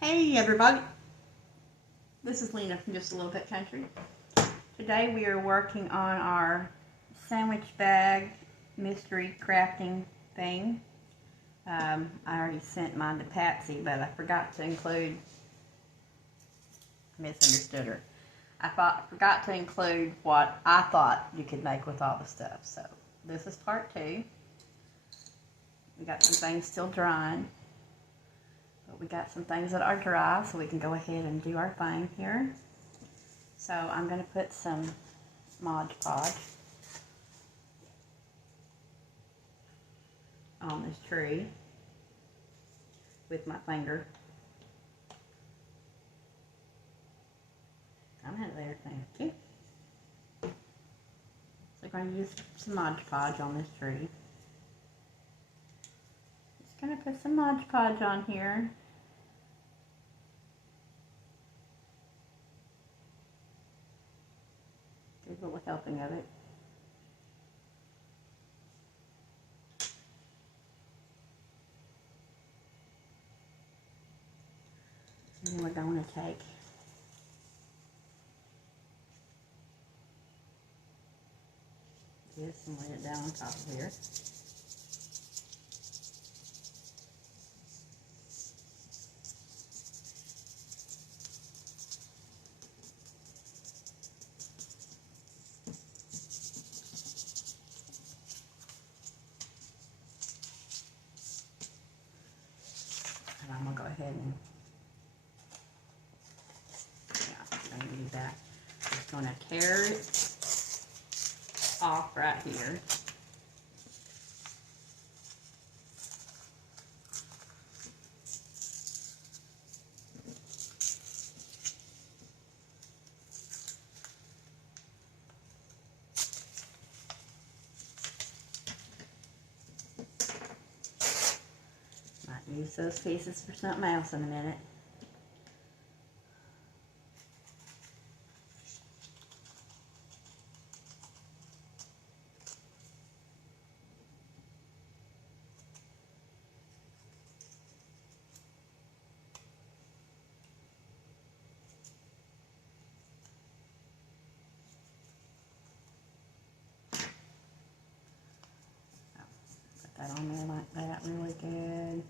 Hey everybody, this is Lena from Just a Little Bit Country. Today we are working on our sandwich bag mystery crafting thing. I already sent mine to Patsy, but I forgot to include, misunderstood her. I forgot to include what I thought you could make with all the stuff. So this is part 2. We got some things still drying. But we got some things that are dry, so we can go ahead and do our thing here. So I'm going to put some Mod Podge on this tree with my finger. I'm out of there, thank you. So I'm going to use some Mod Podge on this tree. Just going to put some Mod Podge on here. Give a little helping of it. And then we're going to take this and lay it down on top of here. And I'm going to go ahead and I'm going to do that. I'm just going to tear it off right here. Might use those pieces for something else in a minute. Put that on there like that, really good.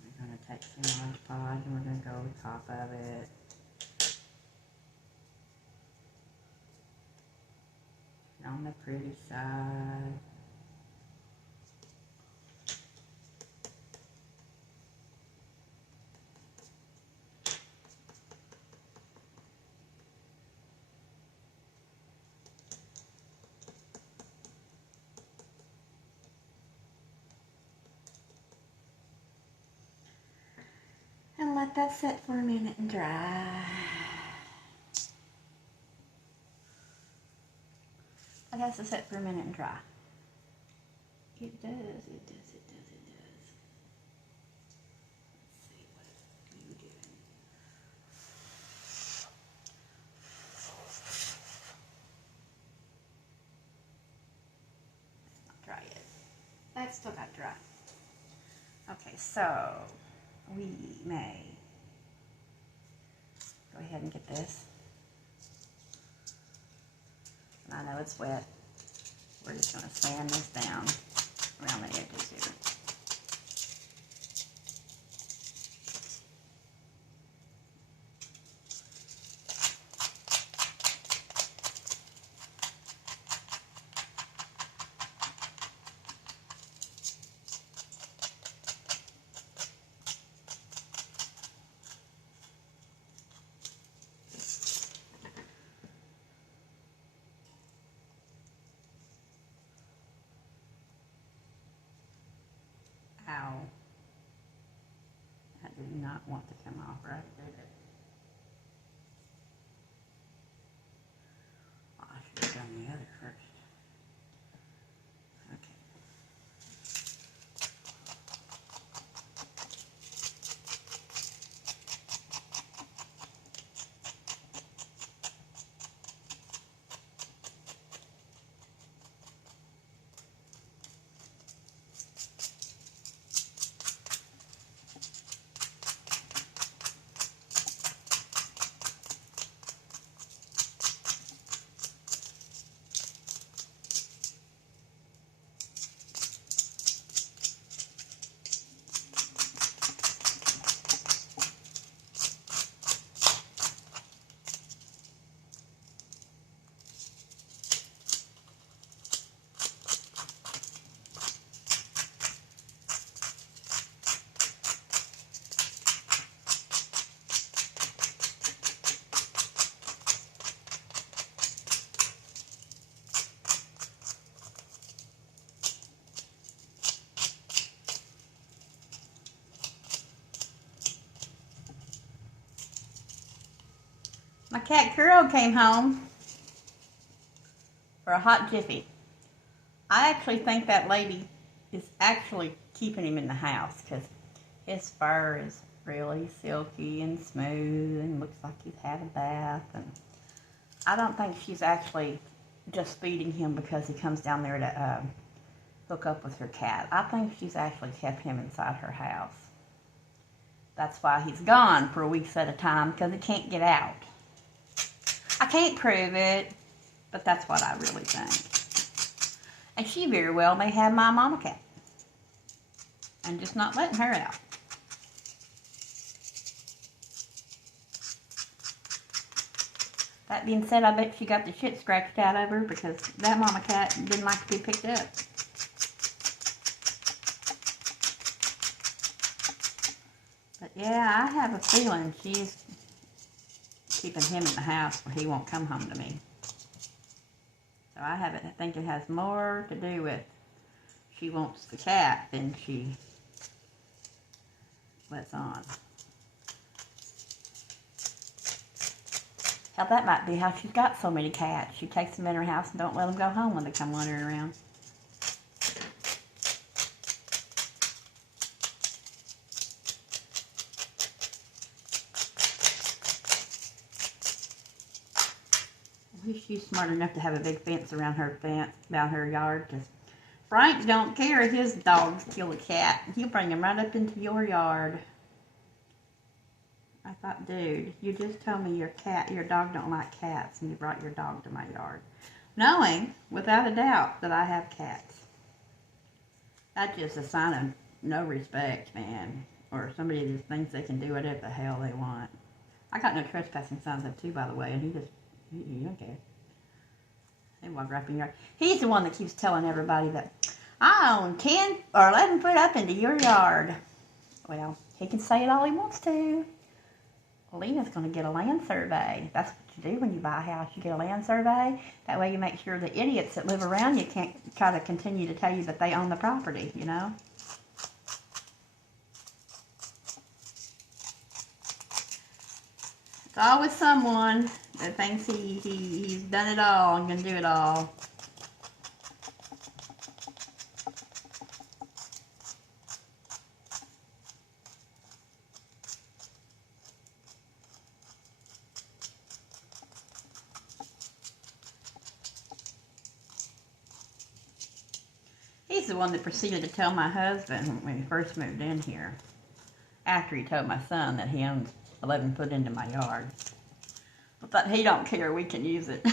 We're going to take some Mod Podge and we're going to go over top of it. On the pretty side. And let that sit for a minute and dry. It has to sit for a minute and dry. It does, it does, it does, it does. Let's see what you doing. It's not dry yet. That's still got dry. Okay, so we may go ahead and get this. I know it's wet. We're just going to sand this down around the edges here. Ow. That did not want to come off right, did it? Oh, I should have done the other first. Okay. My cat Kuro came home for a hot jiffy. I actually think that lady is actually keeping him in the house because his fur is really silky and smooth and looks like he's had a bath. And I don't think she's actually just feeding him because he comes down there to hook up with her cat. I think she's actually kept him inside her house. That's why he's gone for weeks at a time, because he can't get out. I can't prove it, but that's what I really think. And she very well may have my mama cat and just not letting her out. That being said, I bet she got the shit scratched out of her because that mama cat didn't like to be picked up. But yeah, I have a feeling she's keeping him in the house where he won't come home to me. So I think it has more to do with she wants the cat than she lets on. Hell, that might be how she's got so many cats. She takes them in her house and don't let them go home when they come wandering around. At least she's smart enough to have a big fence around her yard, because Frank don't care if his dogs kill a cat. He'll bring them right up into your yard. I thought, dude, you just told me your dog don't like cats, and you brought your dog to my yard, knowing without a doubt that I have cats. That's just a sign of no respect, man, or somebody that thinks they can do whatever the hell they want. I got no trespassing signs up too, by the way, and he don't care. They walk right up in your yard. He's the one that keeps telling everybody that I own 10 or 11 foot up into your yard. Well, he can say it all he wants to. Lena's going to get a land survey. That's what you do when you buy a house. You get a land survey. That way you make sure the idiots that live around you can't try to continue to tell you that they own the property, you know? It's always someone that thinks he's done it all and can do it all. He's the one that proceeded to tell my husband when he first moved in here, after he told my son that he owns 11 foot into my yard. But he don't care, we can use it.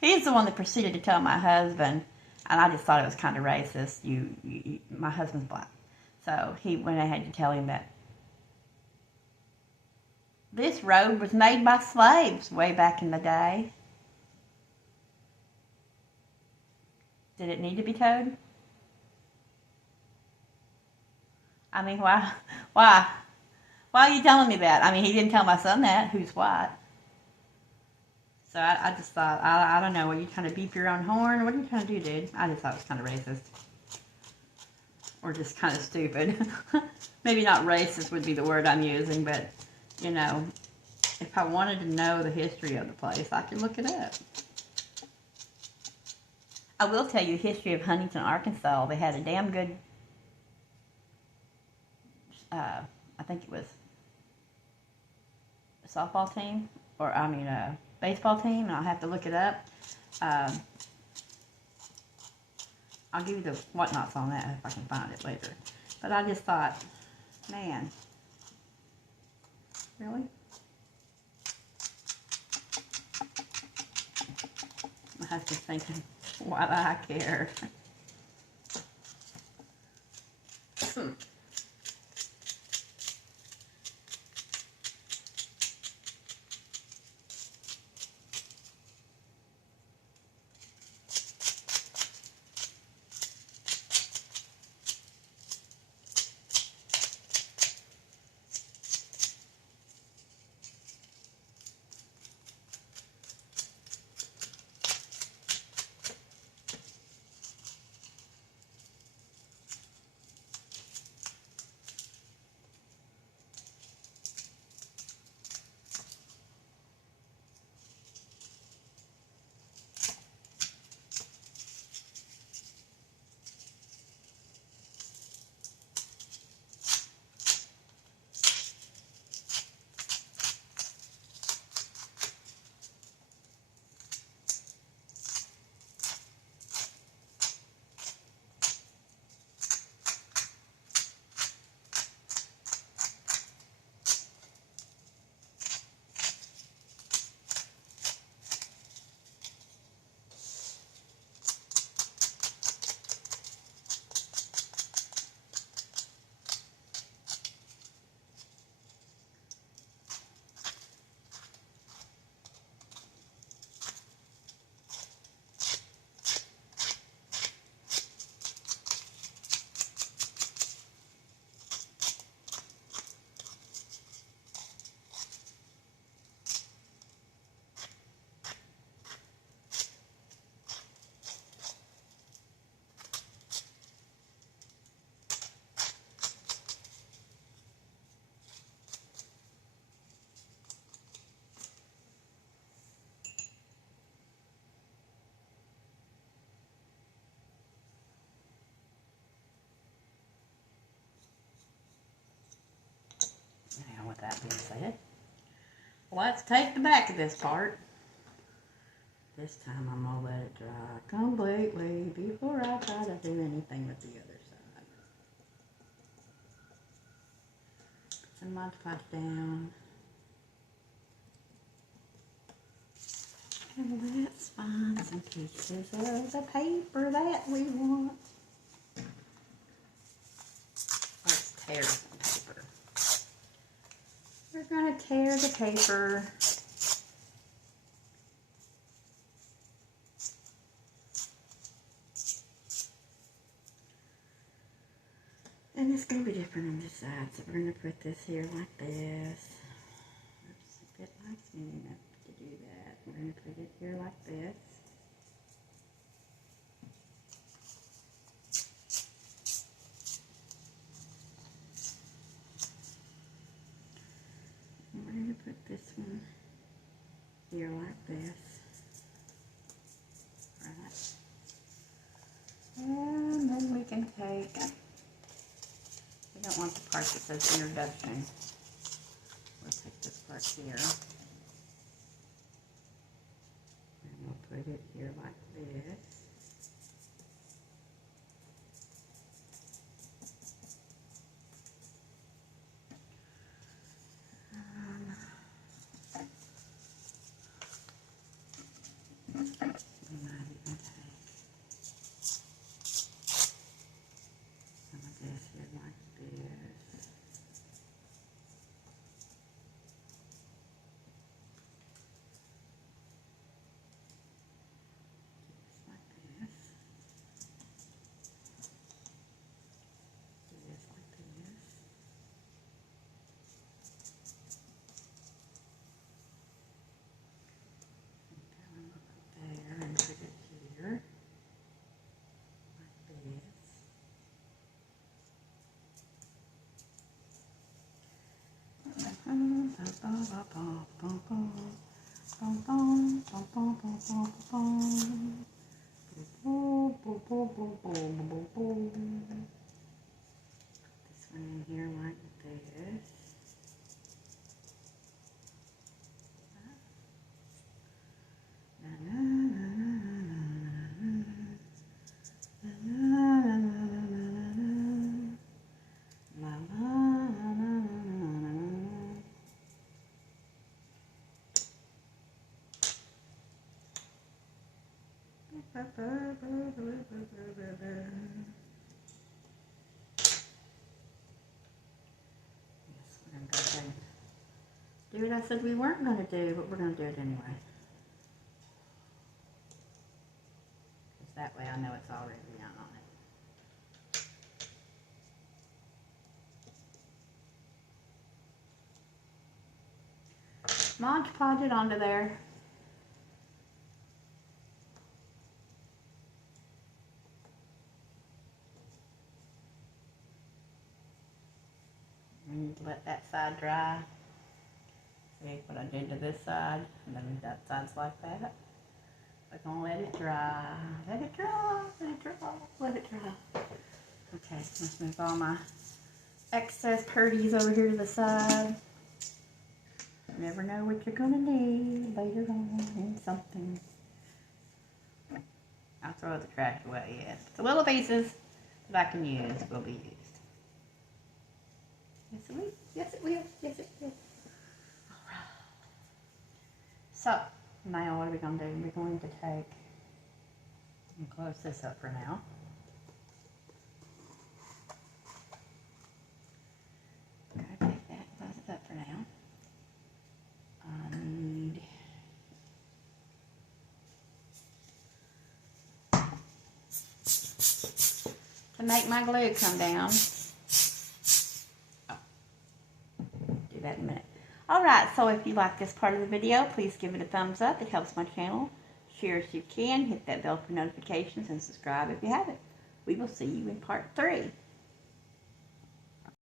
He's the one that proceeded to tell my husband, and I just thought it was kind of racist. My husband's black. So he went ahead to tell him that this road was made by slaves way back in the day. Did it need to be towed? I mean, why are you telling me that? I mean, he didn't tell my son that, who's white. So I just thought, I don't know, are you trying to beep your own horn? What are you trying to do, dude? I just thought it was kind of racist. Or just kind of stupid. Maybe not racist would be the word I'm using, but, you know, if I wanted to know the history of the place, I could look it up. I will tell you history of Huntington, Arkansas. They had a damn good, I think it was a softball team, or a baseball team, and I'll have to look it up. I'll give you the whatnots on that if I can find it later. But I just thought, man, really? My husband's thinking, why do I care? that being said, let's take the back of this part. This time I'm going to let it dry completely before I try to do anything with the other side. Put some Mod Podge down. And let's find some pieces of the paper that we want. Let's tear some paper. We're going to tear the paper. And it's going to be different on this side, so we're going to put this here like this. Oops, if it likes me enough to do that, we're going to put it here like this. And we're going to put this one here like this. Right. And then we can take... I don't want the part that says introduction. We'll take this part here. And we'll put it here like this. We might even take some of this here like this. Just like this. Do this like this. And there and put it here like this. This one in here like this. Do what I said we weren't going to do, but we're going to do it anyway. Because that way I know it's already down on it. Mod Podge it onto there. And let that side dry. See what I did to this side, and then that side's like that. We're gonna let it dry. Let it dry, let it dry, let it dry. Okay, let's move all my excess purdies over here to the side. You never know what you're gonna need later on in something. I'll throw the trash away, yes. The little pieces that I can use will be used. Yes, it will. Yes, it will. Yes, it will. So, now what are we going to do? We're going to take and close this up for now. Okay, take that, close it up for now. I need to make my glue come down. Oh, do that in a minute. Alright, so if you like this part of the video, please give it a thumbs up. It helps my channel. Share if you can. Hit that bell for notifications and subscribe if you haven't. We will see you in part 3.